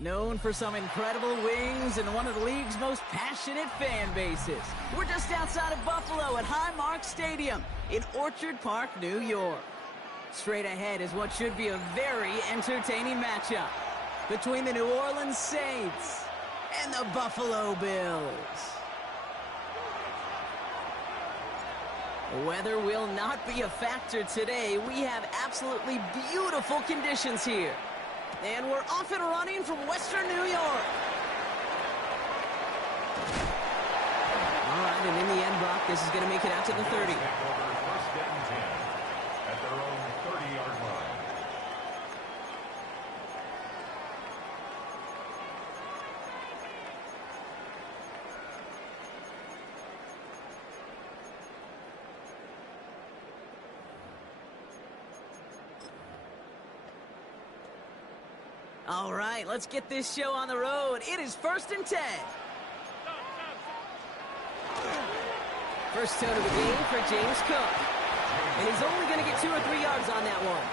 Known for some incredible wings and one of the league's most passionate fan bases. We're just outside of Buffalo at Highmark Stadium in Orchard Park, New York. Straight ahead is what should be a very entertaining matchup between the New Orleans Saints and the Buffalo Bills. Weather will not be a factor today. We have absolutely beautiful conditions here. And we're off and running from Western New York. All right, and in the end, Brock, this is going to make it out to the 30. First and 10 at their own 30-yard line. All right, let's get this show on the road. It is 1st and 10. First toe to the game for James Cook. And he's only going to get 2 or 3 yards on that one.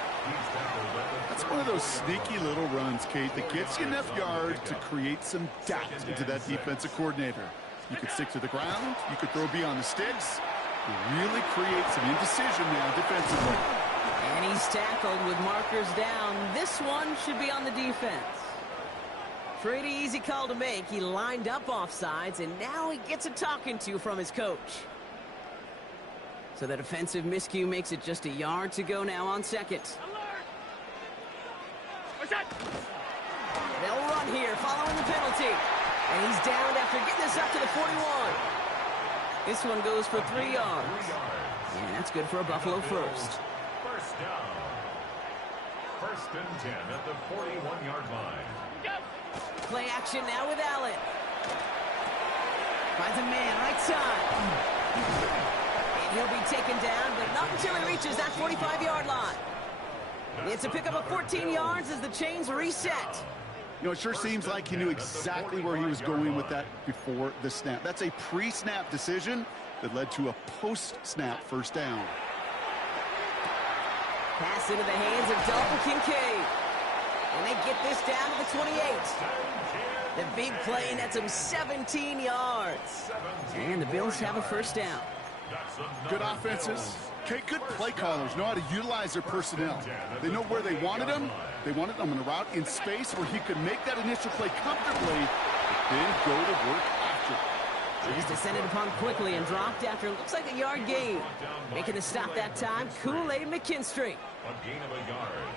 That's one of those sneaky little runs, Kate, that gets you enough yards to create some doubt into that defensive coordinator. You could stick to the ground. You could throw beyond the sticks. You really create some indecision now defensively. And he's tackled with markers down. This one should be on the defense. Pretty easy call to make. He lined up offsides, and now he gets a talking to from his coach. So the defensive miscue makes it just a yard to go now on second. They'll run here following the penalty. And he's downed after getting this up to the 41. This one goes for 3 yards. And that's good for a Buffalo first. First down. First and 10 at the 41-yard line. Play action now with Allen. Finds a man right side. And he'll be taken down, but not until he reaches that 45-yard line. It's a pickup of 14 yards as the chains reset. You know, it sure seems like he knew exactly where he was going with that before the snap. That's a pre-snap decision that led to a post-snap first down. Pass into the hands of Dalton Kincaid. And they get this down to the 28. The big play nets him 17 yards. And the Bills have a first down. Good offenses. Okay, good play callers know how to utilize their personnel. They know where they wanted him. They wanted him in a route in space where he could make that initial play comfortably, then go to work after. He's descended upon quickly and dropped after looks like a yard gain. Making the stop that time, Kool-Aid McKinstry. A gain of a yard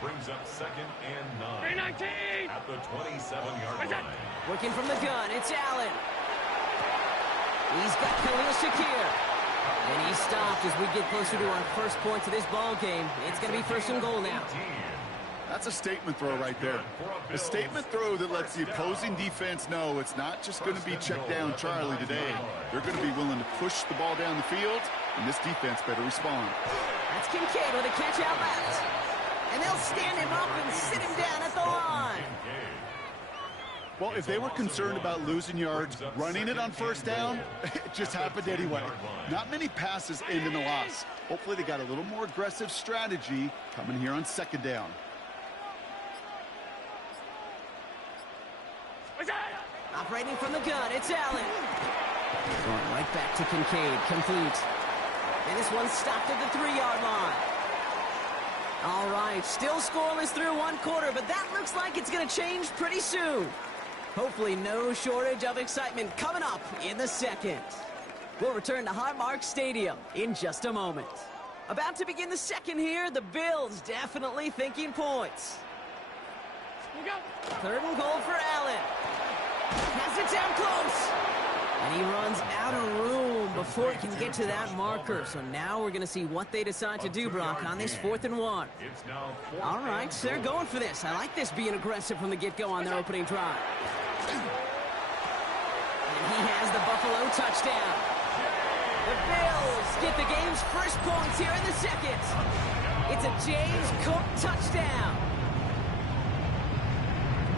brings up 2nd and 9 at the 27-yard line. Working from the gun, it's Allen. He's got Khalil Shakir. And he's stopped as we get closer to our first point to this ball game. It's going to be 1st and goal now. That's a statement throw right there. A statement throw that lets the opposing defense know it's not just going to be check down Charlie today. They're going to be willing to push the ball down the field, and this defense better respond. That's Kincaid with a catch out left. And they'll stand him up and sit him down at the line. Well, if they were concerned about losing yards, running it on first down, it just happened anyway. Not many passes end in the loss. Hopefully they got a little more aggressive strategy coming here on second down. Operating from the gun, it's Allen. Going right back to Kincaid, complete. And this one's stopped at the 3-yard line. All right, still scoreless through one quarter, but that looks like it's going to change pretty soon. Hopefully no shortage of excitement coming up in the second. We'll return to Highmark Stadium in just a moment. About to begin the second here, the Bills definitely thinking points. Third and goal for Allen. Has it down close. And he runs out of room before he can get to that marker. So now we're going to see what they decide to do, Brock, on this 4th and 1. All right, so they're going for this. I like this being aggressive from the get-go on their opening drive. And he has the Buffalo touchdown. The Bills get the game's first points here in the second. It's a James Cook touchdown.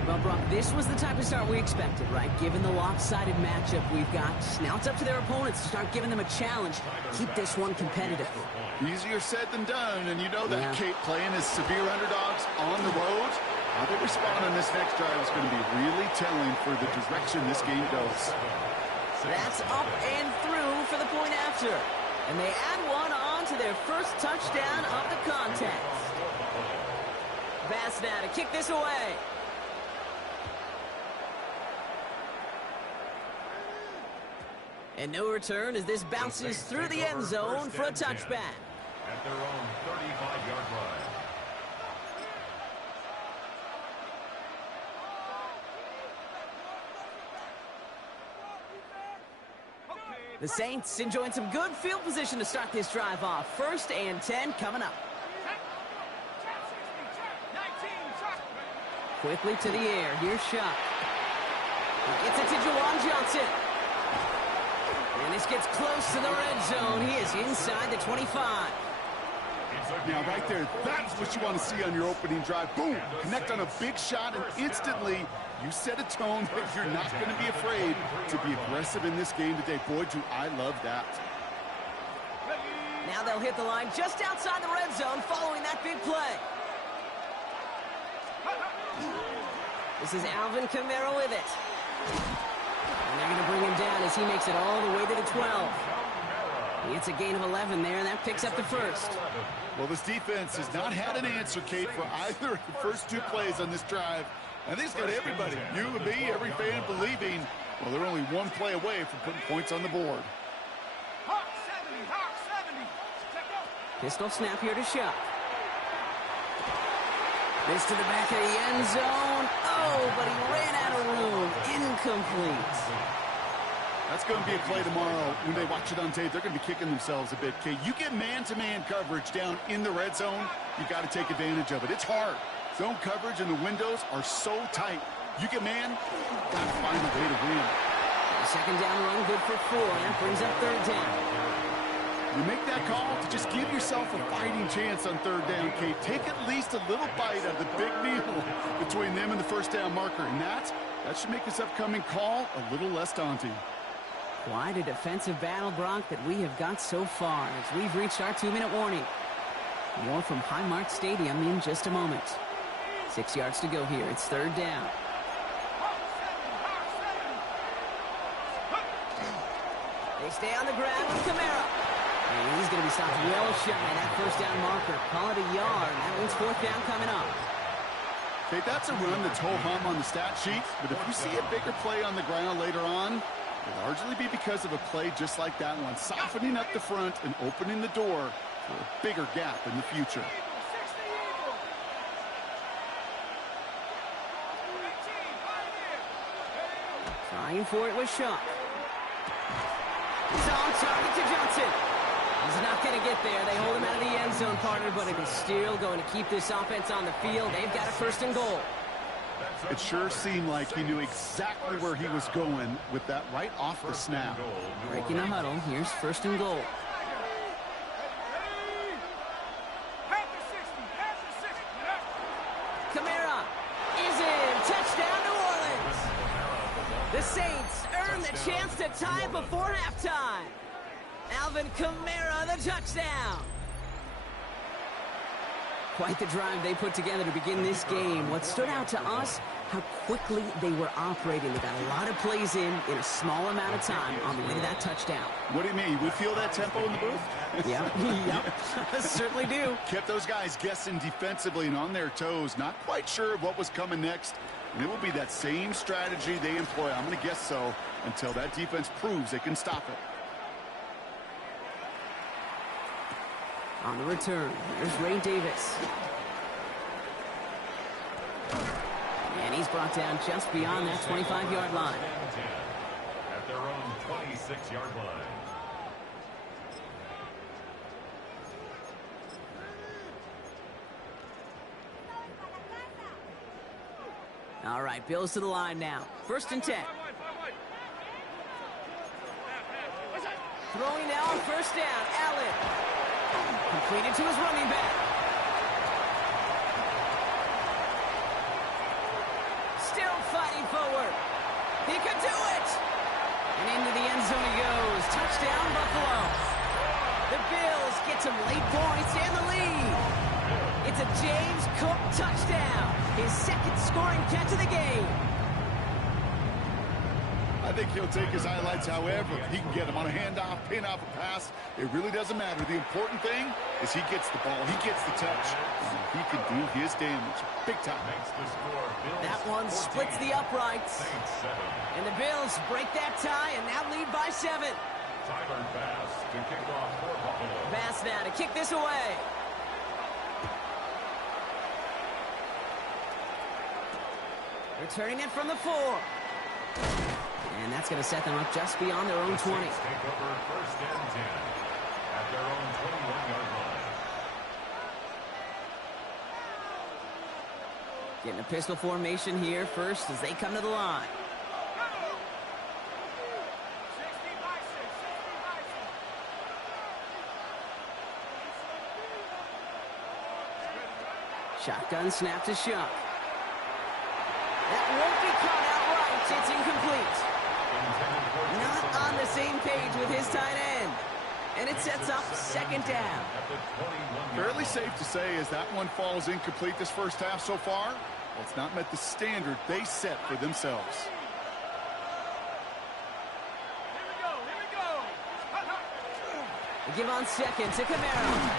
Well, Brock, this was the type of start we expected, right? Given the lopsided matchup we've got. Now it's up to their opponents to start giving them a challenge. Keep this one competitive. Easier said than done, and you know that Kate playing as severe underdogs on the road. How they respond on this next drive is going to be really telling for the direction this game goes. That's up and through for the point after. And they add one on to their first touchdown of the contest. Pass now to kick this away. And no return as this bounces through the end zone for a touchback. At their own 35-yard line. The Saints enjoying some good field position to start this drive off. 1st and 10 coming up. Quickly to the air. Here's Shuck. He gets it to Juwan Johnson. And this gets close to the red zone. He is inside the 25. Now, right there, that's what you want to see on your opening drive. Boom! Connect on a big shot, and instantly you set a tone that you're not going to be afraid to be aggressive in this game today. Boy, do I love that. Now they'll hit the line just outside the red zone following that big play. This is Alvin Kamara with it. And they're going to bring him down as he makes it all the way to the 12. It's a gain of 11 there, and that picks up the first. Well, this defense has not had an answer, Kate, for either of the first 2 plays on this drive. I think it's got everybody, you and me, every fan believing, well, they're only 1 play away from putting points on the board. Pistol snap here to Shuck. This to the back of the end zone. Oh, but he ran out of room. Incomplete. That's going to be a play tomorrow. When they watch it on tape, they're going to be kicking themselves a bit, Kate. You get man-to-man coverage down in the red zone, you got to take advantage of it. It's hard. Zone coverage and the windows are so tight. You get man, got to find a way to win. Second down run, good for 4. That brings up 3rd down. You make that call to just give yourself a fighting chance on 3rd down, Kate. Take at least a little bite of the big meal between them and the first down marker. And that should make this upcoming call a little less daunting. Quite a defensive battle, Brock, that we have got so far as we've reached our 2-minute warning. More from Highmark Stadium in just a moment. 6 yards to go here. It's 3rd down. They stay on the ground with Kamara. And he's going to be stopped well shy of that first down marker. Call it a yard. That one's 4th down coming up. Okay, that's a run that's ho-hum on the stat sheet, but if you see a bigger play on the ground later on, it'll largely be because of a play just like that one, softening up the front and opening the door for a bigger gap in the future. Trying for it with Shuck. He's on target to Johnson. He's not going to get there. They hold him out of the end zone, partner, but it is still going to keep this offense on the field. They've got a 1st and goal. It sure seemed like he knew exactly where he was going with that right off the snap. Breaking the huddle. Here's 1st and goal. Saints earn the chance to tie before halftime. Alvin Kamara, the touchdown. Quite the drive they put together to begin this game. What stood out to us, how quickly they were operating. They got a lot of plays in a small amount of time on the way to that touchdown. What do you mean? We feel that tempo in the booth? Yep. Certainly do. Kept those guys guessing defensively and on their toes. Not quite sure of what was coming next. And it will be that same strategy they employ. I'm going to guess so until that defense proves they can stop it. On the return, here's Ray Davis. And he's brought down just beyond that 25-yard line. At their own 26-yard line. All right, Bills to the line now. 1st and 10. Throwing now on 1st down, Allen. Completed to his running back. Still fighting forward. He could do it. And into the end zone he goes. Touchdown, Buffalo. The Bills get some late points and the lead. It's a James Cook touchdown. His 2nd scoring catch of the game. I think he'll take his highlights however he can get them on a handoff, pin off a pass. It really doesn't matter. The important thing is he gets the ball. He gets the touch. He can do his damage. Big time. That one splits the uprights. And the Bills break that tie and now lead by 7. Tyler Bass to kick off for Buffalo. Bass now to kick this away. Returning it from the 4. And that's going to set them up just beyond their own 20. Take over 1st and 10 at their own 21-yard line. Getting a pistol formation here first as they come to the line. Shotgun snap to Shuck. That won't be caught outright. It's incomplete. Not on the same page with his tight end. And it sets up 2nd down. Fairly safe to say as that one falls incomplete this first half so far, it's not met the standard they set for themselves. They give on 2nd to Kamara.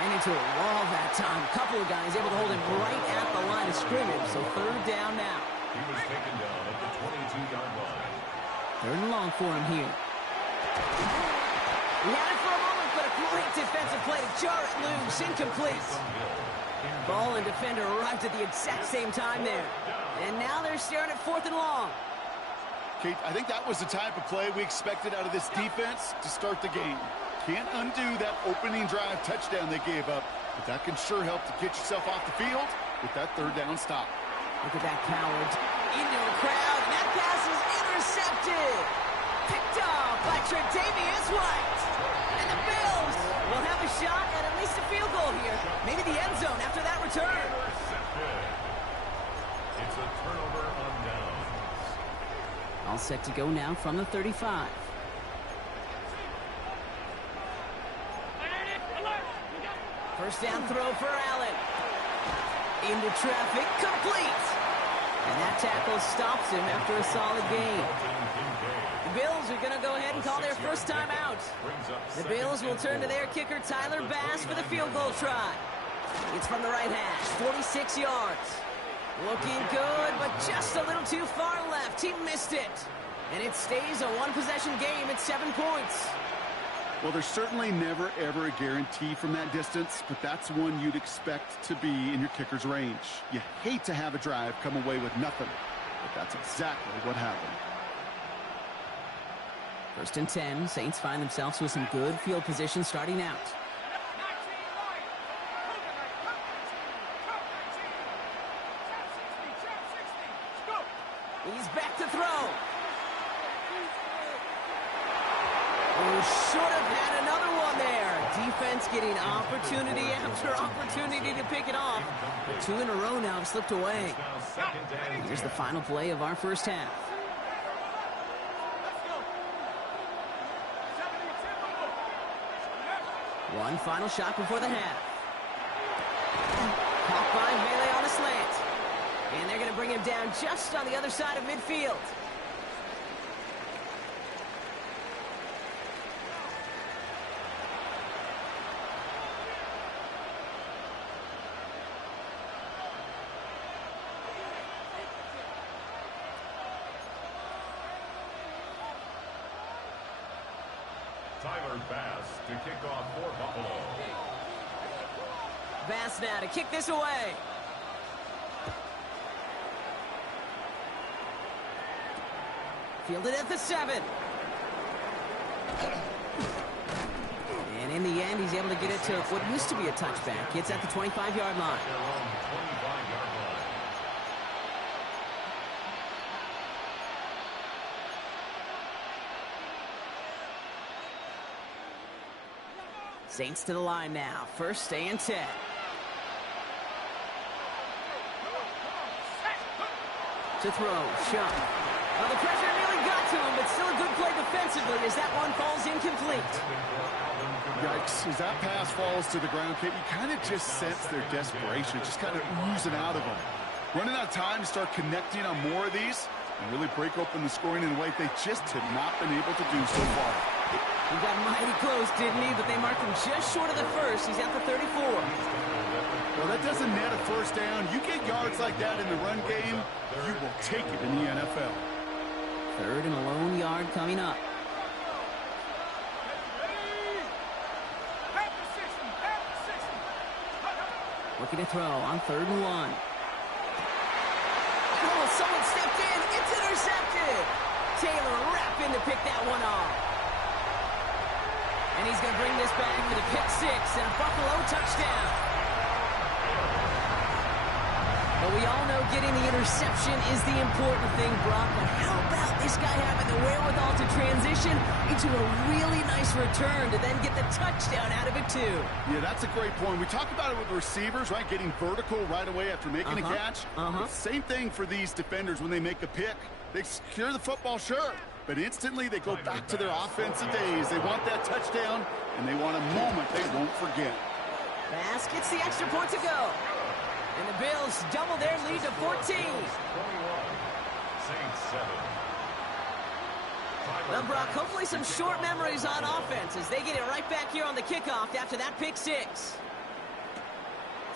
Ran into a wall that time. Couple of guys able to hold him right at the line of scrimmage. So 3rd down now. He was taken down at the 22-yard line. 3rd and long for him here. He had it for a moment, but a great defensive play to jar it loose. Incomplete. Ball and defender arrived at the exact same time there. And now they're staring at 4th and long. Kate, I think that was the type of play we expected out of this defense to start the game. Can't undo that opening drive touchdown they gave up, but that can sure help to get yourself off the field with that 3rd down stop. Look at that coward into a crowd, and that pass is intercepted. Picked off by Tre'Davious White. And the Bills will have a shot at least a field goal here. Maybe the end zone after that return. It's a turnover on downs. All set to go now from the 35. First down throw for Allen. Into traffic, complete. And that tackle stops him after a solid gain. The Bills are going to go ahead and call their first time out. The Bills will turn to their kicker, Tyler Bass, for the field goal try. It's from the right hash, 46 yards. Looking good, but just a little too far left. He missed it. And it stays a one-possession game at 7 points. Well, there's certainly never, ever a guarantee from that distance, but that's one you'd expect to be in your kicker's range. You hate to have a drive come away with nothing, but that's exactly what happened. 1st and 10, Saints find themselves with some good field position starting out. He's back to throw. Should have had another one there. Defense getting opportunity after opportunity to pick it off. But 2 in a row now have slipped away. Here's the final play of our first half. One final shot before the half. Caught by Melee on a slant. And they're going to bring him down just on the other side of midfield. Tyler Bass to kick off for Buffalo. Bass now to kick this away. Fielded at the 7. And in the end, he's able to get it to what used to be a touchback. It's at the 25-yard line. Saints to the line now. First and 10. To throw. Shot. Well, the pressure nearly got to him, but still a good play defensively as that one falls incomplete. Yikes. As that pass falls to the ground, Kate, you kind of just sense their desperation, just kind of oozing out of them. Running out of time to start connecting on more of these and really break open the scoring in a way they just have not been able to do so far. He got mighty close, didn't he? But they marked him just short of the first. He's at the 34. Well, that doesn't net a first down. You get yards like that in the run game, you will take it in the NFL. Third and a lone yard coming up. Looking to throw on 3rd and 1. Oh, someone stepped in. It's intercepted. Taylor rapping to pick that one off. And he's going to bring this back for the pick 6 and a Buffalo touchdown. But we all know getting the interception is the important thing, Brock. But how about this guy having the wherewithal to transition into a really nice return to then get the touchdown out of it, too? Yeah, that's a great point. We talk about it with receivers, right? Getting vertical right away after making a catch. Same thing for these defenders when they make a pick. They secure the football, sure. But instantly they go back to their offensive days. They want that touchdown, and they want a moment they won't forget. Bass gets the extra point to go. And the Bills double their lead to 14. Saints 7. Well, Brock, hopefully some short memories on offense as they get it right back here on the kickoff after that pick 6.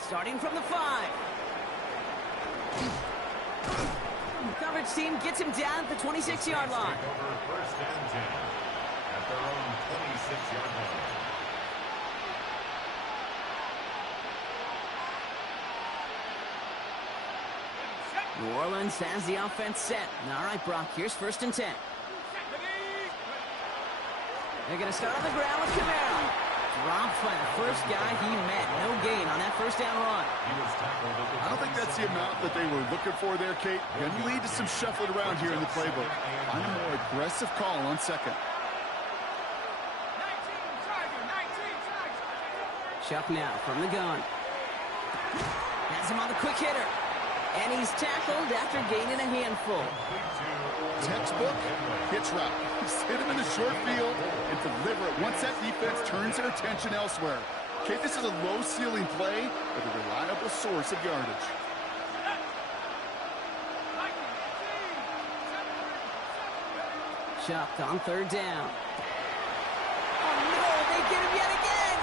Starting from the 5. Coverage team gets him down at the 26-yard line. First and 10 at their own 26-yard line. New Orleans has the offense set. All right, Brock, here's 1st and 10. They're going to start on the ground with Camaro. Dropped by the first guy he met. No gain on that first down run. I don't think that's the amount that they were looking for there, Kate. Going to lead to some shuffling around here in the playbook. Find a more aggressive call on 2nd. Chuck now from the gun. Has him on the quick hitter. And he's tackled after gaining a handful. Textbook hitch route. Just hit him in the short field and deliver it once that defense turns their attention elsewhere. Okay, this is a low-ceiling play, but a reliable source of yardage. Chuck on 3rd down. Oh, no, they get him yet again.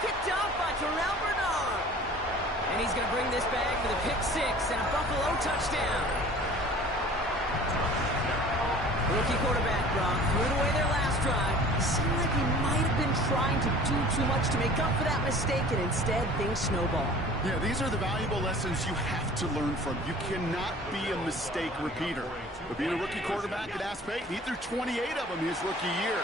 Picked off by Terrell Bernard. And he's going to bring this back for the pick 6 and a Buffalo touchdown. Rookie quarterback, Brock, threw it away their last drive. It seemed like he might have been trying to do too much to make up for that mistake, and instead things snowball. Yeah, these are the valuable lessons you have to learn from. You cannot be a mistake repeater. But being a rookie quarterback at Ask Payton, he threw 28 of them his rookie year.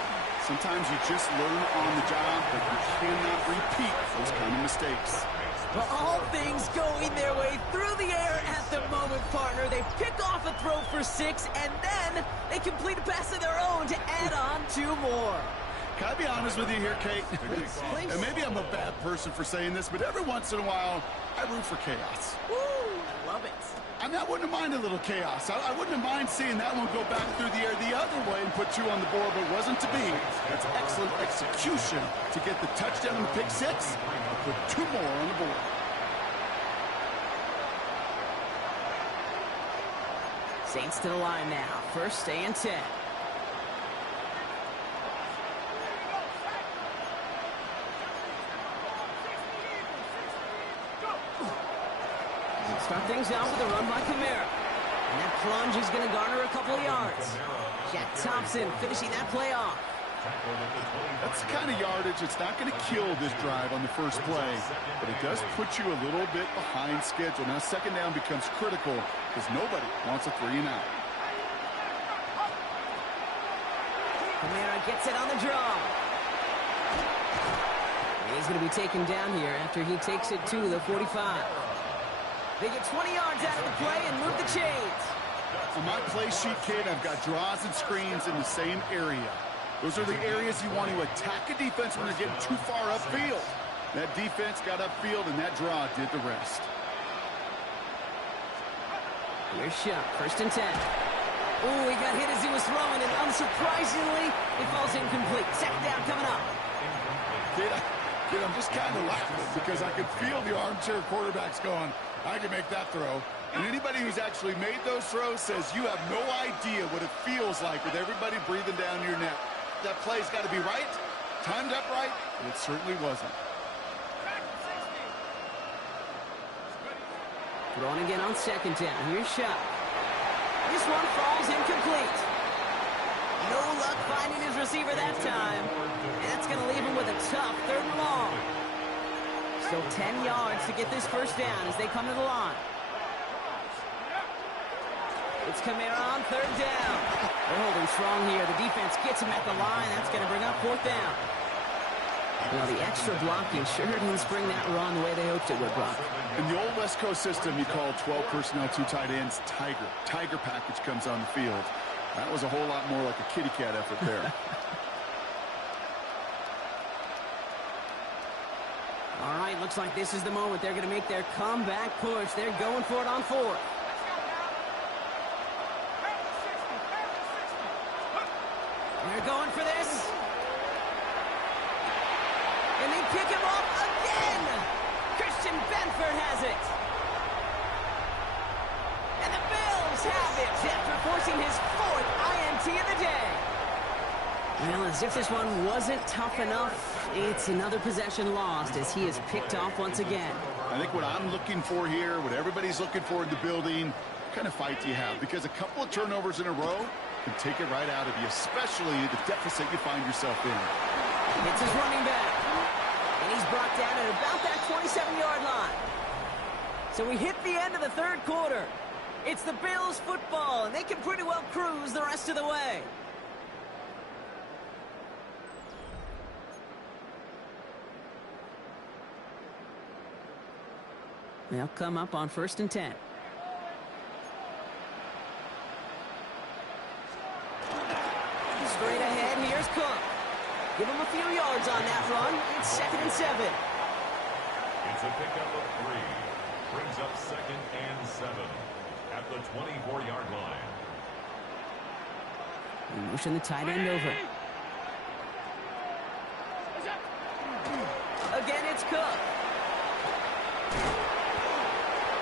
Sometimes you just learn on the job, but you cannot repeat those kind of mistakes. Well, all things going their way through the air at the moment, partner. They pick off a throw for 6, and then they complete a pass of their own to add on 2 more. Can I be honest with you here, Kate? And maybe I'm a bad person for saying this, but every once in a while, I root for chaos. Woo, I love it. I mean, I wouldn't mind a little chaos. I wouldn't mind seeing that one go back through the air the other way and put 2 on the board, but it wasn't to be. That's excellent execution to get the touchdown and the pick 6. I'll put 2 more on the board. Saints to the line now. First and 10. Start things out with a run by Kamara. And that plunge is going to garner a couple of yards. Jack Thompson finishing that play off. That's the kind of yardage it's not going to kill this drive on the first play, but it does put you a little bit behind schedule. Now second down becomes critical because nobody wants a 3 and out. Kamara gets it on the draw. And he's going to be taken down here after he takes it to the 45. They get 20 yards out of the play and move the chains. On my play sheet, Kid, I've got draws and screens in the same area. Those are the areas you want to attack a defense when they're getting too far upfield. That defense got upfield, and that draw did the rest. Here's Shuck, first and 10. Oh, he got hit as he was throwing, and unsurprisingly, it falls incomplete. Second down coming up. Kid, I'm just kind of laughing because I can feel the armchair quarterbacks going, I can make that throw. And anybody who's actually made those throws says you have no idea what it feels like with everybody breathing down your neck. That play's got to be right, timed up right, and it certainly wasn't. Throwing again on second down. Here's Shuck. This one falls incomplete. No luck finding his receiver that time. And that's going to leave him with a tough 3rd and long. Still 10 yards to get this first down as they come to the line. It's Kamara on 3rd down. They're holding strong here. The defense gets him at the line. That's going to bring up 4th down. Well, the extra blocking sure didn't spring that run the way they hoped it would, Brock. In the old West Coast system, you call 12 personnel, 2 tight ends, Tiger. Tiger package comes on the field. That was a whole lot more like a kitty cat effort there. All right, looks like this is the moment. They're going to make their comeback push. They're going for it on 4th. They're going for this. And they pick him up again. Christian Benford has it. And the Bills have it after forcing his 4th INT of the day. Well, as if this one wasn't tough enough, it's another possession lost as he is picked off once again. I think what I'm looking for here, what everybody's looking for in the building, what kind of fight do you have? Because a couple of turnovers in a row can take it right out of you, especially the deficit you find yourself in. It's his running back. And he's brought down at about that 27-yard line. So we hit the end of the 3rd quarter. It's the Bills football, and they can pretty well cruise the rest of the way. They'll come up on 1st and 10. Straight ahead, here's Cook. Give him a few yards on that run. It's 2nd and 7. It's a pickup of 3. Brings up 2nd and 7 at the 24-yard line. We motion the tight end over. Again, it's Cook.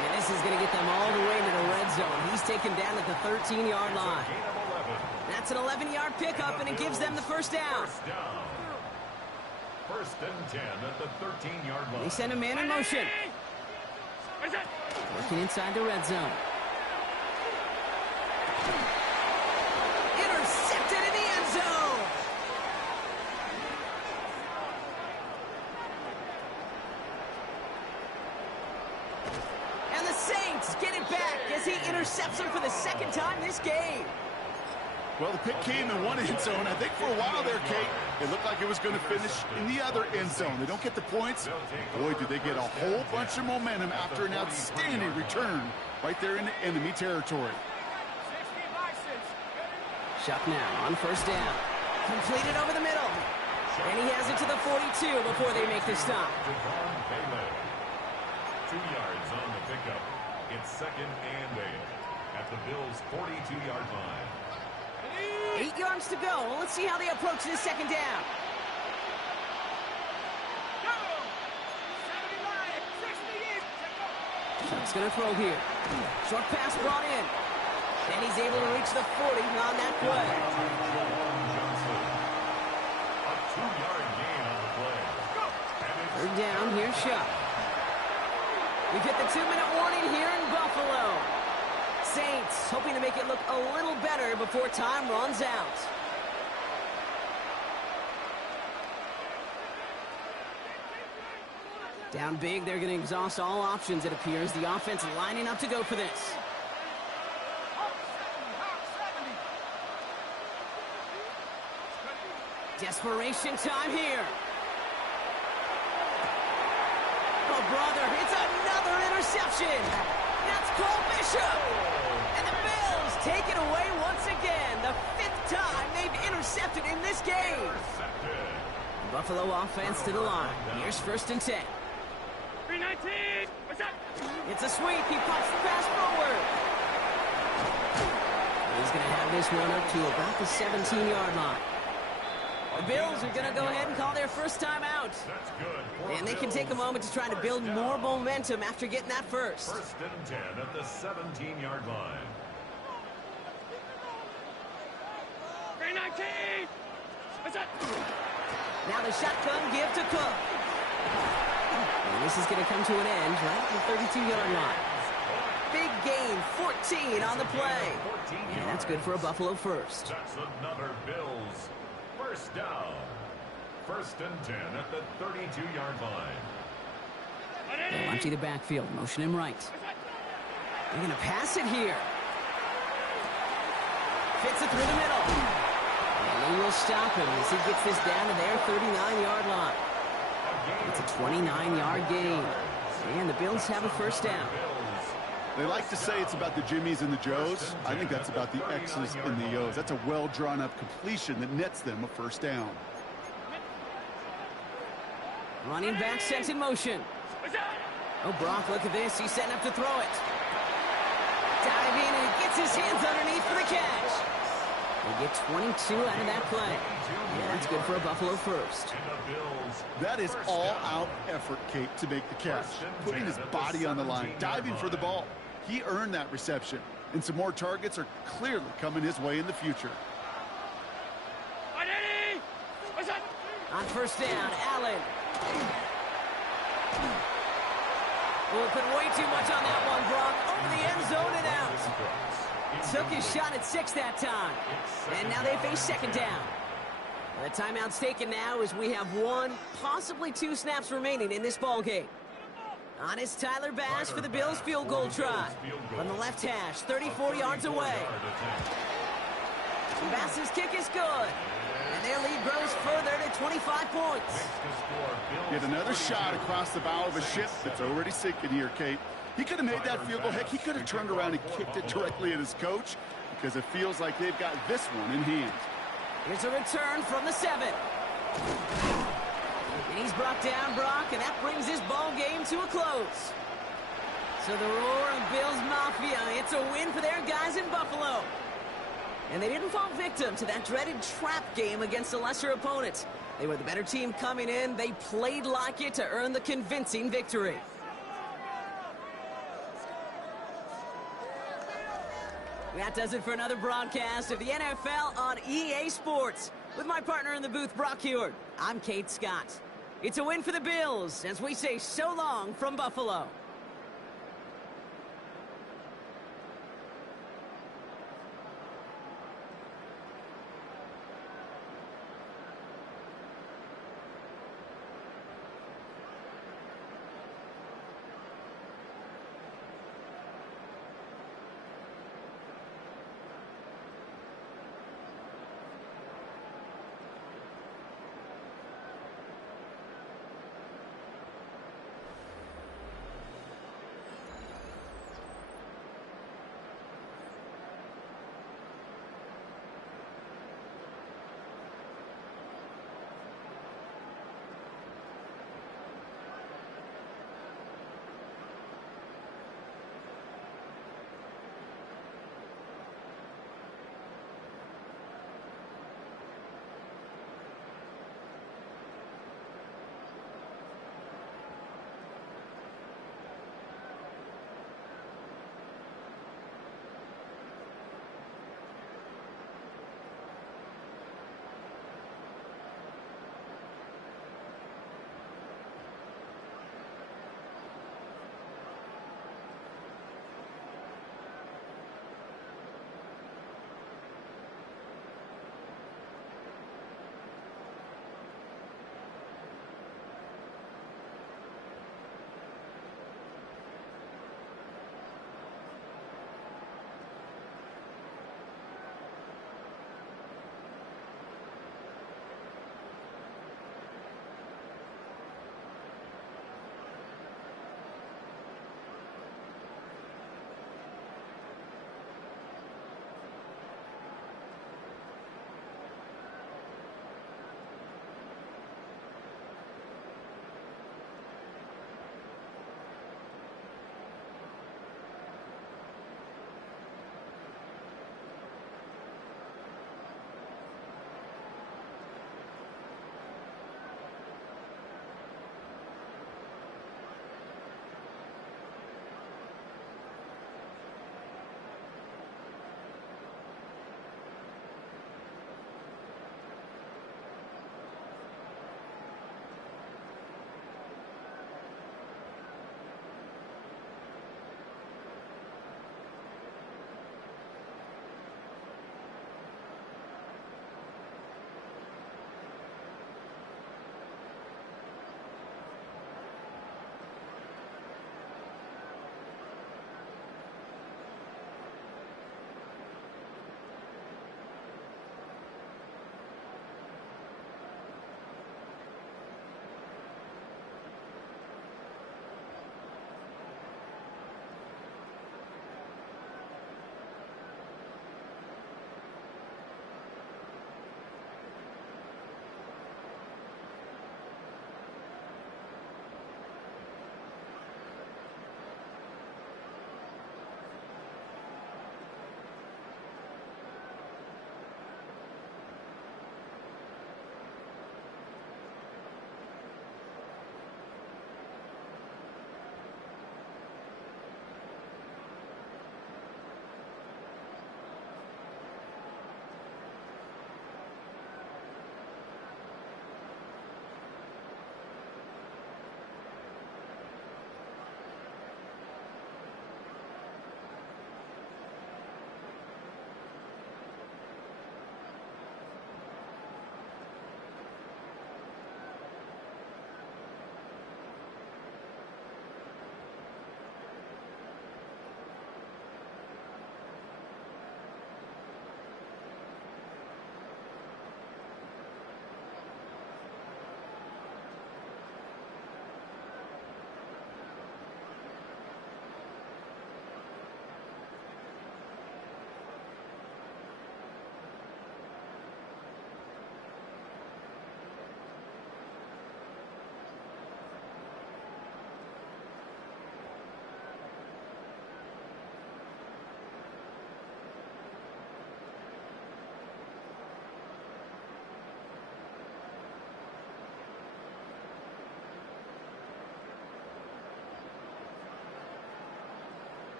And this is going to get them all the way to the red zone. He's taken down at the 13-yard line. That's an 11-yard pickup, and it gives them the first down. First and 10 at the 13-yard line. They send a man in motion. Working inside the red zone. Intercepted in the end zone. And the Saints get it back as he intercepts him for the 2nd time this game. Well, the pick came in one end zone. I think for a while there, Kate, it looked like it was going to finish in the other end zone. They don't get the points. Boy, did they get a whole bunch of momentum after an outstanding return right there in enemy territory. Shuck now on 1st down. Completed over the middle. And he has it to the 42 before they make the stop. 2 yards on the pickup. It's second and 8 at the Bills' 42-yard line. 8 yards to go. Let's see how they approach this second down. Chuck's going to throw here. Short pass brought in. And he's able to reach the 40 on that play. A 2-yard gain on the play. Third down, here's Chuck. We've hit the 2-minute warning here in Buffalo. Saints hoping to make it look a little better before time runs out. Down big, they're going to exhaust all options, it appears. The offense lining up to go for this. Desperation time here. Oh, brother, it's another interception. That's Cole Bishop. And the Bills take it away once again. The 5th time they've intercepted in this game. Buffalo offense to the line. Here's 1st and 10. 319. What's up? It's a sweep. He pops the pass forward. He's going to have this one up to about the 17-yard line. The Bills are going to go ahead and call their first time out. That's good. And they can take a moment to try to build more momentum after getting that first. 1st and 10 at the 17-yard line. 319. What's up? Now the shotgun give to Cook. And this is going to come to an end right at the 32-yard line. Big gain, 14 on the play. And that's good for a Buffalo first. That's another Bills first down. 1st and 10 at the 32-yard line. They'll empty the backfield, motion him right. They're going to pass it here. Fits it through the middle. And they will stop him as he gets this down to their 39-yard line. It's a 29-yard gain. And the Bills have a first down. They like to say it's about the Jimmies and the Joes. I think that's about the X's and the O's. That's a well-drawn-up completion that nets them a first down. Running back sent in motion. Oh, Brock, look at this. He's setting up to throw it. Dive in, and he gets his hands underneath for the catch. They get 22 out of that play. Yeah, that's good for a Buffalo first. That is all-out effort, Kate, to make the catch. Putting his body on the line, diving for the ball. He earned that reception, and some more targets are clearly coming his way in the future. On first down, Allen. Oh, put way too much on that one, Brock. Over the end zone and out. Took his shot at 6 that time. And now they face second down. The timeout's taken now as we have 1, possibly 2 snaps remaining in this ball game. On is Tyler Bass for the Bills field goal try. From the left hash, 34 yards away. Bass's kick is good. And their lead grows further to 25 points. Get another shot across the bow of a ship that's already sinking here, Kate. He could have made that field goal. Heck, he could have turned around and kicked it directly at his coach because it feels like they've got this one in hand. Here's a return from the 7. And he's brought down, Brock, and that brings this ball game to a close. So the roar of Bills Mafia, it's a win for their guys in Buffalo. And they didn't fall victim to that dreaded trap game against a lesser opponent. They were the better team coming in. They played like it to earn the convincing victory. That does it for another broadcast of the NFL on EA Sports. With my partner in the booth, Brock Heward, I'm Kate Scott. It's a win for the Bills as we say so long from Buffalo.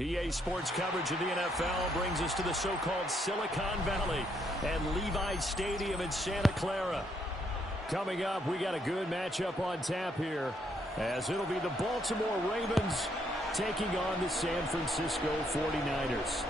EA Sports coverage of the NFL brings us to the so-called Silicon Valley and Levi's Stadium in Santa Clara. Coming up, we got a good matchup on tap here, as it'll be the Baltimore Ravens taking on the San Francisco 49ers.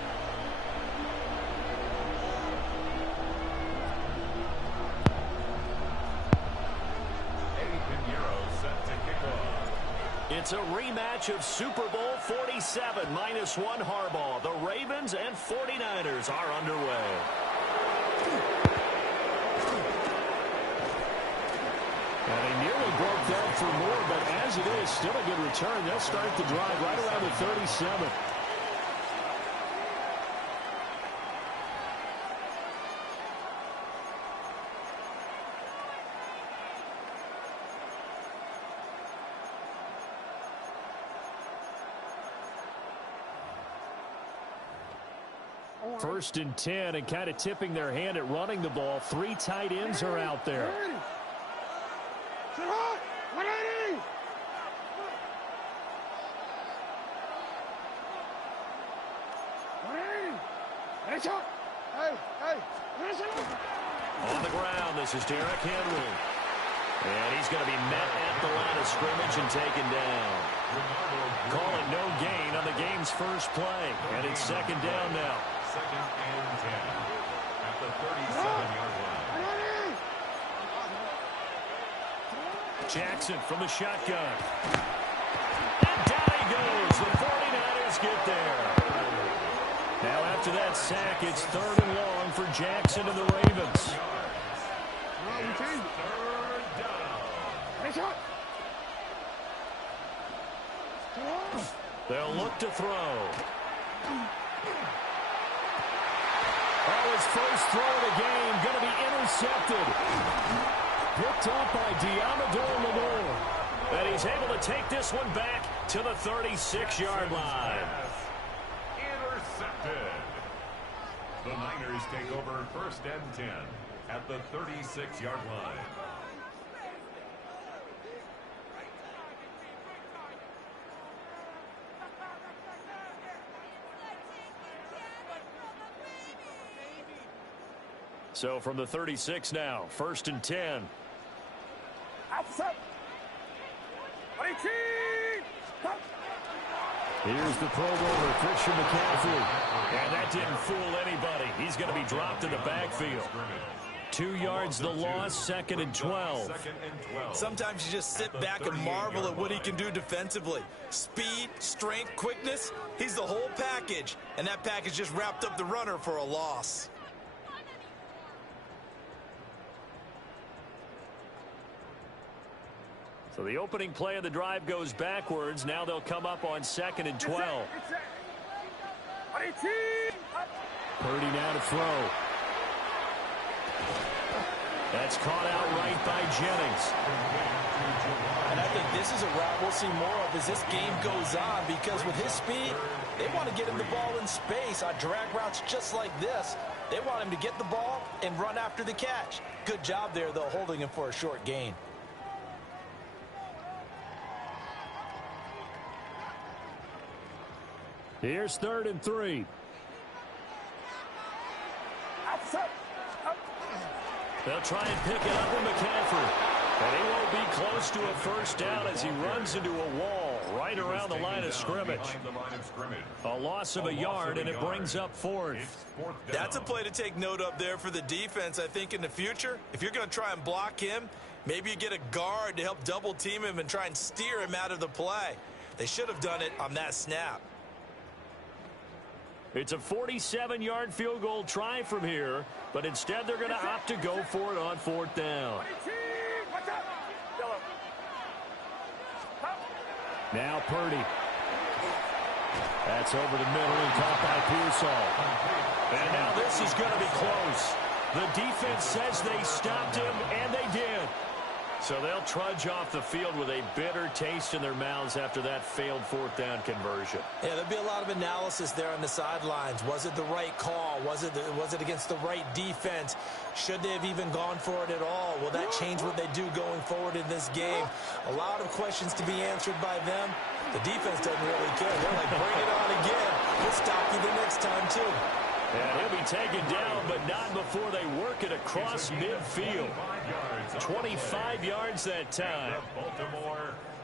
It's a rematch of Super Bowl 47 -1 Harbaugh. The Ravens and 49ers are underway. And they nearly broke that for more, but as it is, still a good return. They'll start the drive right around the 37. First and 10, and kind of tipping their hand at running the ball. 3 tight ends are out there. On the ground, this is Derrick Henry. And he's going to be met at the line of scrimmage and taken down. Calling no gain on the game's first play. And it's second down now. Second and 10 at the 37-yard line. Jackson from the shotgun. And down he goes. The 49ers get there. Now after that sack, it's 3rd and long for Jackson and the Ravens. They'll look to throw. Oh, his first throw of the game going to be intercepted. Picked up by Diamador Lenore. And he's able to take this one back to the 36-yard line. Intercepted. The Niners take over 1st and 10 at the 36-yard line. So from the 36 now, 1st and 10. Here's the Pro Bowler, Christian McCaffrey. And that didn't fool anybody. He's going to be dropped in the backfield. 2 yards the loss, 2nd and 12. Sometimes you just sit back and marvel at what he can do defensively. Speed, strength, quickness, he's the whole package. And that package just wrapped up the runner for a loss. So the opening play of the drive goes backwards. Now they'll come up on 2nd and 12. Purdy now to throw. That's caught out right by Jennings. And I think this is a route we'll see more of as this game goes on, because with his speed, they want to get him the ball in space on drag routes just like this. They want him to get the ball and run after the catch. Good job there, though, holding him for a short gain. Here's 3rd and 3. They'll try and pick it up with McCaffrey. And he won't be close to a first down as he runs into a wall right around the line of scrimmage. A loss of a yard, and it brings up 4th. That's a play to take note of there for the defense, I think, in the future. If you're going to try and block him, maybe you get a guard to help double team him and try and steer him out of the play. They should have done it on that snap. It's a 47-yard field goal try from here, but instead they're going to opt to go for it on 4th down. Now Purdy. That's over the middle and caught by Pearsall. And now this is going to be close. The defense says they stopped him, and they did. So they'll trudge off the field with a bitter taste in their mouths after that failed fourth down conversion. Yeah, there'll be a lot of analysis there on the sidelines. Was it the right call? Was it against the right defense? Should they have even gone for it at all? Will that change what they do going forward in this game? A lot of questions to be answered by them. The defense doesn't really care. They're like, bring it on again. We'll stop you the next time, too. And he'll be taken down, but not before they work it across midfield. 25 yards that time.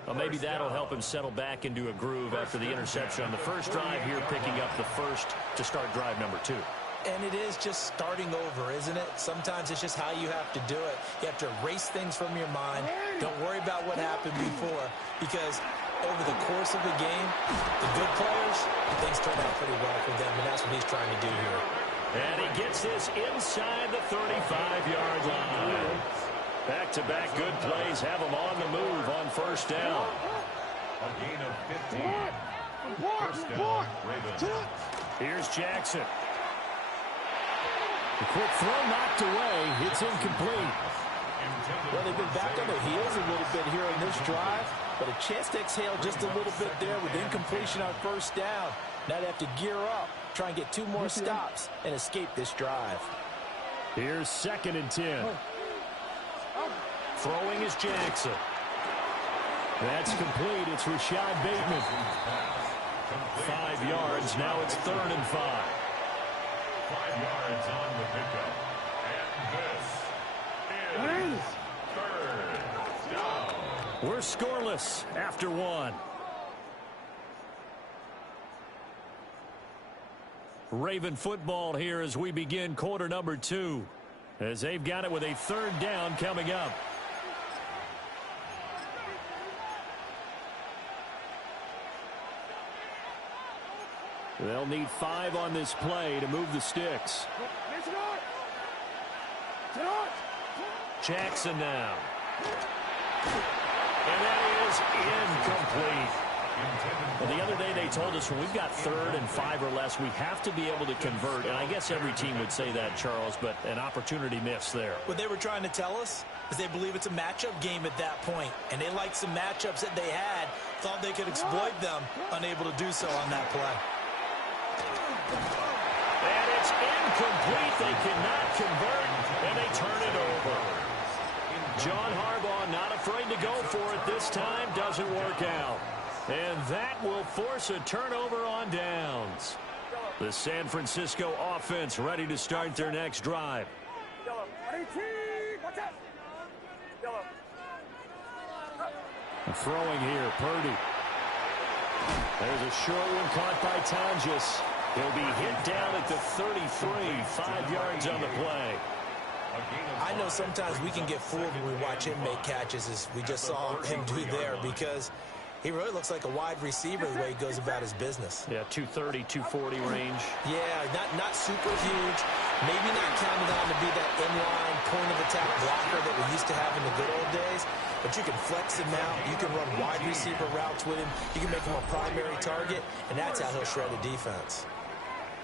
Well, maybe that'll help him settle back into a groove after the interception on the first drive here, picking up the first to start drive number 2. And it is just starting over, isn't it? Sometimes it's just how you have to do it. You have to erase things from your mind. Don't worry about what happened before, because over the course of the game, the good players, things turn out pretty well for them, and that's what he's trying to do here. And he gets this inside the 35-yard line. Back-to-back good plays have him on the move on first down. A gain of 15. First down, Ravens. Here's Jackson. The quick throw knocked away. It's incomplete. Well, they've been back on their heels a little bit here in this drive, but a chance to exhale just a little bit there with incompletion on first down. Now they have to gear up, try and get 2 more stops, and escape this drive. Here's 2nd and 10. Throwing is Jackson. That's complete. It's Rashad Bateman. 5 yards. Now it's 3rd and 5. 5 yards on the pickup. And this is 3rd down. We're scoreless after 1. Raven football here as we begin quarter number 2. As they've got it with a 3rd down coming up. They'll need 5 on this play to move the sticks. Jackson now. And that is incomplete. Well, the other day they told us when we've got 3rd and 5 or less, we have to be able to convert. And I guess every team would say that, Charles, but an opportunity missed there. What they were trying to tell us is they believe it's a matchup game at that point, and they liked some matchups that they had, thought they could exploit them, unable to do so on that play. And it's incomplete. They cannot convert, and they turn it over. John Harbaugh not afraid to go for it this time. Doesn't work out. And that will force a turnover on downs. The San Francisco offense ready to start their next drive. Throwing here, Purdy. There's a short one caught by Tonjes. He'll be hit down at the 33, 5 yards on the play. I know sometimes we can get fooled when we watch him make catches, as we just saw him do there, because he really looks like a wide receiver the way he goes about his business. Yeah, 230, 240 range. Yeah, not super huge. Maybe not counted on to be that inline point-of-attack blocker that we used to have in the good old days. But you can flex him out. You can run wide receiver routes with him. You can make him a primary target, and that's how he'll shred a defense.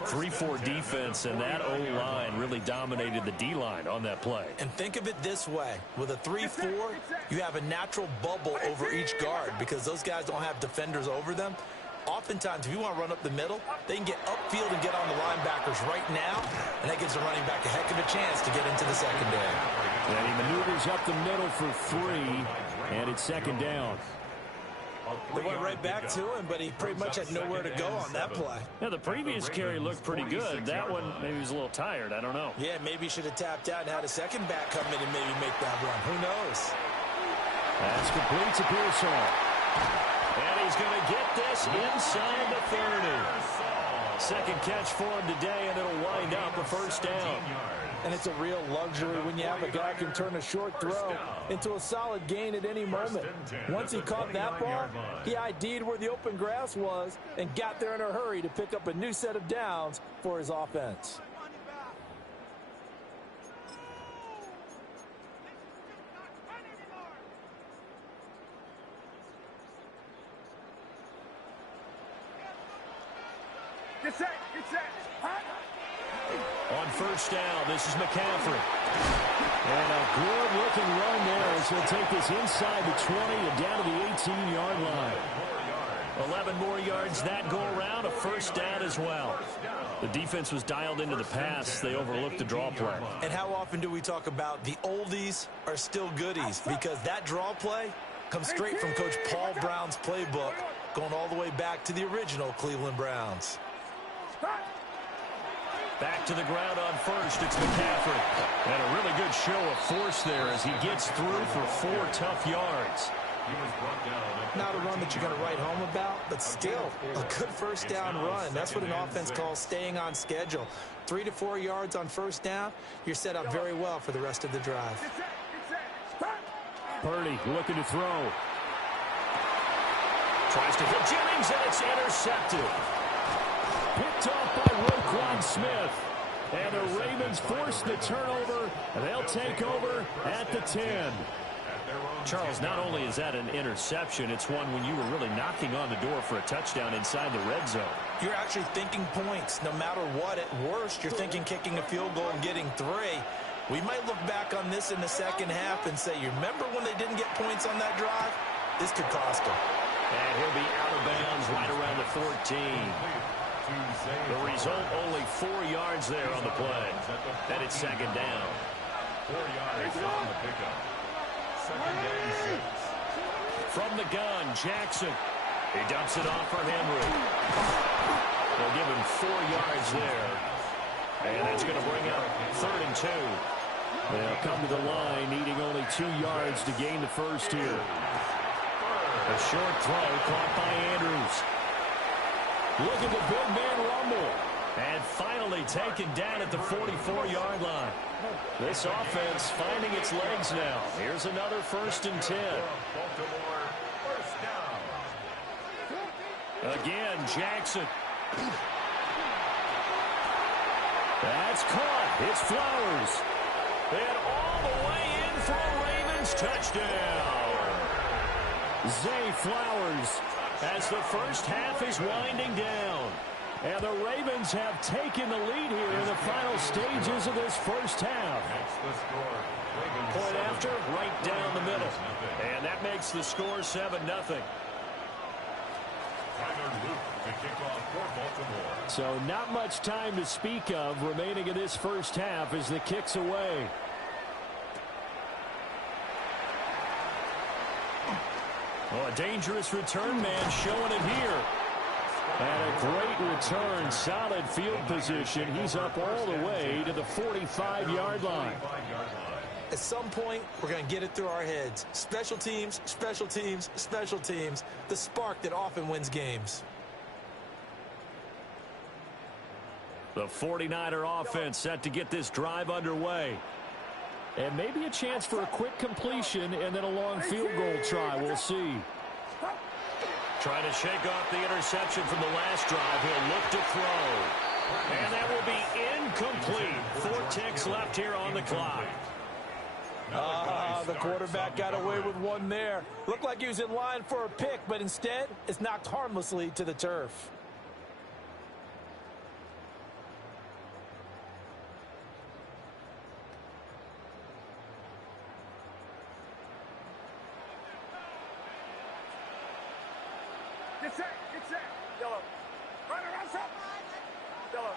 3-4 defense, and that O-line really dominated the D-line on that play. And think of it this way. With a 3-4, you have a natural bubble over each guard because those guys don't have defenders over them. Oftentimes, if you want to run up the middle, they can get upfield and get on the linebackers right now, and that gives the running back a heck of a chance to get into the secondary. And he maneuvers up the middle for 3, and it's 2nd down. They went right back to him, but he pretty much had nowhere to go on that play. Yeah, the previous carry looked pretty good. That one, maybe he was a little tired. I don't know. Yeah, maybe he should have tapped out and had a second back come in and maybe make that run. Who knows? That's complete to Pearsall. And he's going to get this inside the 30. Second catch for him today, and it'll wind up a 1st down. And it's a real luxury when you have a guy who can turn a short throw into a solid gain at any moment. Once he caught that ball, he ID'd where the open grass was and got there in a hurry to pick up a new set of downs for his offense. Get set, get set. On 1st down, this is McCaffrey. And a good-looking run there as as he'll take this inside the 20 and down to the 18-yard line. 11 more yards that go around, a first down as well. The defense was dialed into the pass. They overlooked the draw play. And how often do we talk about the oldies are still goodies? Because that draw play comes straight from Coach Paul Brown's playbook, going all the way back to the original Cleveland Browns. Back to the ground on first, it's McCaffrey. And a really good show of force there as he gets through for 4 tough yards. Not a run that you're going to write home about, but still a good first down run. That's what an offense calls staying on schedule. 3 to 4 yards on first down, you're set up very well for the rest of the drive. Purdy looking to throw. Tries to hit Jennings, and it's intercepted. Picked off by Roquan Smith. And the Ravens force the turnover, and they'll take over at the 10. Charles, not only is that an interception, it's one when you were really knocking on the door for a touchdown inside the red zone. You're actually thinking points. No matter what, at worst, you're thinking kicking a field goal and getting 3. We might look back on this in the second half and say, you remember when they didn't get points on that drive? This could cost them. And he'll be out of bounds right around the 14. The result, only 4 yards there on the play. And it's second down. 4 yards on the pickup. Second down 6. From the gun, Jackson. He dumps it off for Henry. They'll give him 4 yards there. And that's going to bring up 3rd and 2. They'll come to the line, needing only 2 yards to gain the first here. A short throw caught by Andrews. Look at the big man rumble. And finally taken down at the 44-yard line. This offense finding its legs now. Here's another 1st and 10. Again, Jackson. That's caught. It's Flowers. And all the way in for a Ravens touchdown. Zay Flowers as the first half is winding down. And the Ravens have taken the lead here in the final stages of this first half. Point after, right down the middle. And that makes the score 7-0. So not much time to speak of remaining in this first half as the kick's away. Oh, a dangerous return man showing it here. And a great return, solid field position. He's up all the way to the 45-yard line. At some point, we're going to get it through our heads. Special teams, special teams, special teams. The spark that often wins games. The 49er offense set to get this drive underway. And maybe a chance for a quick completion and then a long field goal try. We'll see. Trying to shake off the interception from the last drive. He'll look to throw. And that will be incomplete. 4 ticks left here on the clock. The quarterback got away with one there. Looked like he was in line for a pick, but instead, it's knocked harmlessly to the turf. Get set. Yellow. Right around top. Yellow.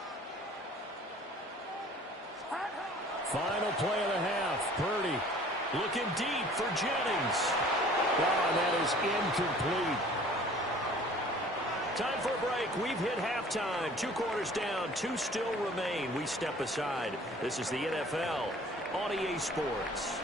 Final play of the half. Purdy looking deep for Jennings. Oh, that is incomplete. Time for a break. We've hit halftime. 2 quarters down. 2 still remain. We step aside. This is the NFL on EA Sports.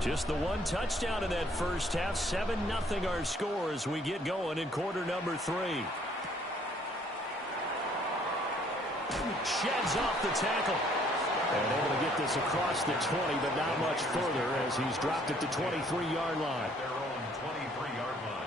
Just the 1 touchdown in that first half. 7-0 our score as we get going in quarter number 3. Sheds off the tackle. And able to get this across the 20, but not much further as he's dropped at the 23-yard line. Their own 23-yard line.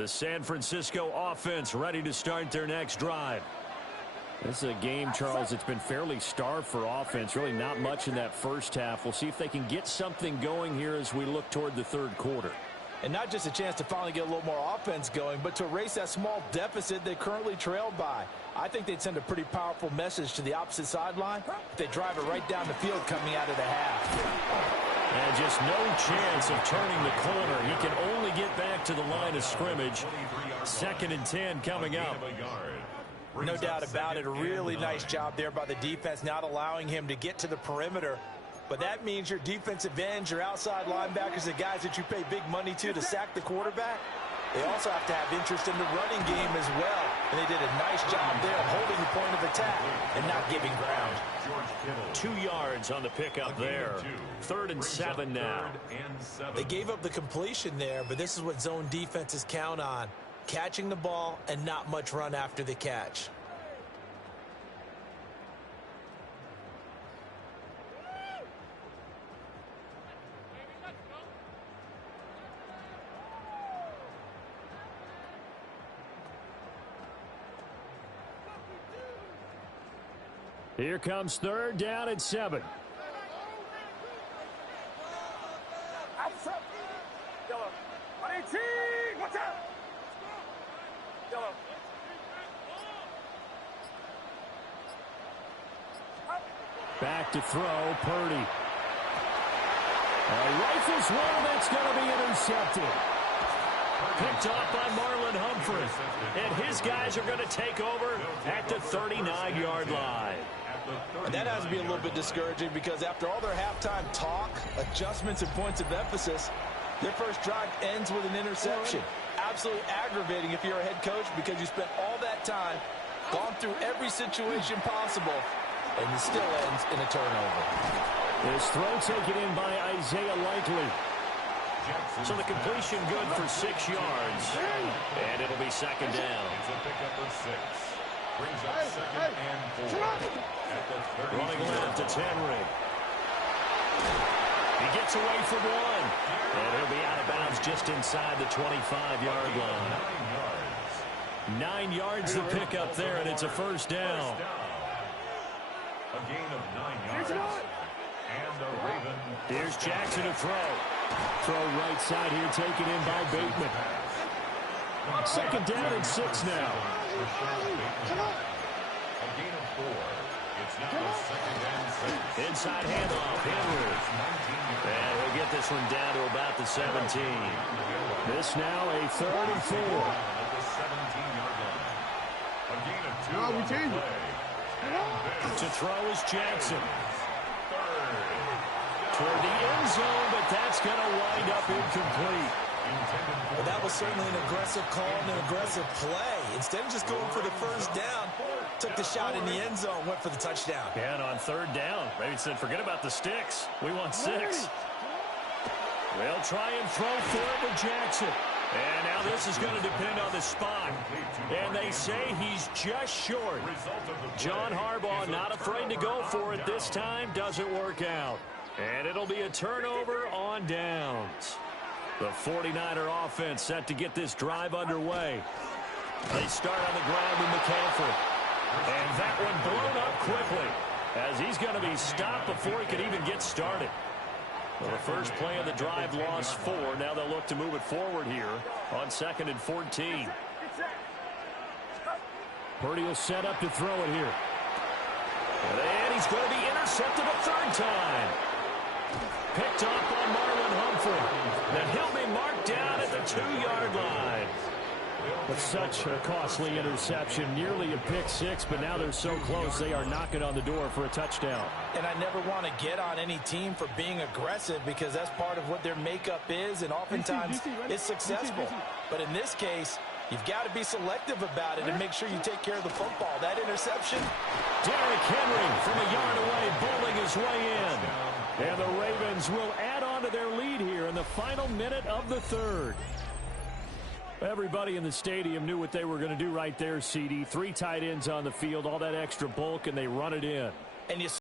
The San Francisco offense ready to start their next drive. This is a game, Charles, it's been fairly starved for offense. Really not much in that first half. We'll see if they can get something going here as we look toward the third quarter. And not just a chance to finally get a little more offense going, but to erase that small deficit they currently trailed by. I think they'd send a pretty powerful message to the opposite sideline if they drive it right down the field coming out of the half. And just no chance of turning the corner. He can only get back to the line of scrimmage. 2nd and 10 coming up. No doubt about it. A really nice job there by the defense, not allowing him to get to the perimeter. But that means your defensive ends, your outside linebackers, the guys that you pay big money to sack the quarterback, they also have to have interest in the running game as well. And they did a nice job there of holding the point of attack and not giving ground. 2 yards on the pickup there. 3rd and 7 now. They gave up the completion there, but this is what zone defenses count on. Catching the ball and not much run after the catch. Here comes 3rd down and 7. Outside. Yellow. 118. Watch out. Yellow. Back to throw, Purdy. Rifles one that's going to be intercepted. Picked off by Marlon Humphrey. And his guys are going to take over at the 39-yard line. And that has to be a little bit discouraging because after all their halftime talk, adjustments, and points of emphasis, their first drive ends with an interception. Absolutely aggravating if you're a head coach because you spent all that time, gone through every situation possible, and it still ends in a turnover. This throw taken in by Isaiah Likely. So the completion good for 6 yards. And it'll be 2nd down. It's a pickup of 6. Brings up 2nd and 4. At the 30. Running left, it's Henry. He gets away from one. And he'll be out of bounds just inside the 25-yard line. 9 yards the pickup there, and it's a 1st down. A gain of 9 yards. And the Raven. Here's Jackson to throw. Throw right side here, taken in by Bateman. 2nd down and 6 now. A gain of 4. It's now a 2nd and 6. Inside handoff, Henry. And he'll get this one down to about the 17. This now a 3rd and 4. At the 17-yard line. A gain of 2 on the play. To throw is Jackson. Toward the end zone, but that's going to wind up incomplete. Well, that was certainly an aggressive call and an aggressive play. Instead of just going for the 1st down, took the shot in the end zone, went for the touchdown. Yeah, and on 3rd down, maybe said, forget about the sticks. We want 6. They'll try and throw for it with Jackson. And now this is going to depend on the spot. And they say he's just short. John Harbaugh not afraid to go for it this time. Doesn't work out. And it'll be a turnover on downs. The 49er offense set to get this drive underway. They start on the ground with McCaffrey. And that one blown up quickly as he's going to be stopped before he could even get started. Well, the first play of the drive lost 4. Now they'll look to move it forward here on 2nd and 14. Purdy will set up to throw it here. And he's going to be intercepted a 3rd time. Picked off by Marlon Humphrey. Then he'll be marked down at the 2-yard line. But such a costly interception, nearly a pick 6, but now they're so close they are knocking on the door for a touchdown. And I never want to get on any team for being aggressive because that's part of what their makeup is, and oftentimes it's successful. But in this case, you've got to be selective about it and make sure you take care of the football. That interception. Derrick Henry from a yard away, bowling his way in. And the Ravens will add on to their lead here in the final minute of the 3rd. Everybody in the stadium knew what they were going to do right there, CD. 3 tight ends on the field, all that extra bulk, and they run it in. And you